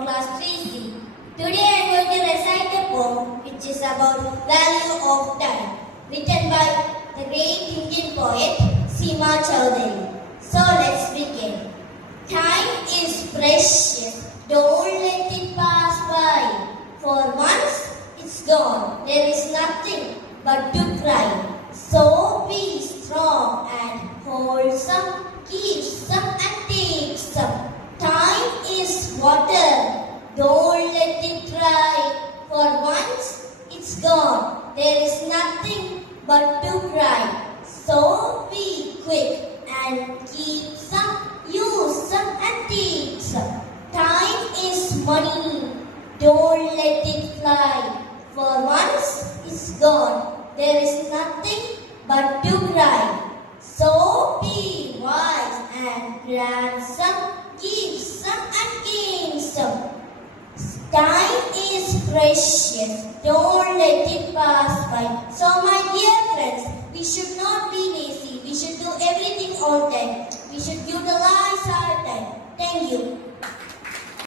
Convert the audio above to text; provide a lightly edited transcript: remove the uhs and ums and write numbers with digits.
of class 3C. Today I am going to recite a poem which is about value of time, written by the great Indian poet Seema Chowdhury. So let's begin. Time is precious, don't let it pass by. For once it's gone, there is nothing but to cry. So be strong and wholesome, give some and take some. Time is water, don't let it dry. For once it's gone, there is nothing but to cry. So be quick and keep some, use some and take some. Time is money, don't let it fly. For once it's gone, there is nothing but to cry. So be wise and grant some, give some and gain some. Time is precious, don't let it pass by. So my dear friends, we should not be lazy. We should do everything on time. We should utilize our time. Thank you.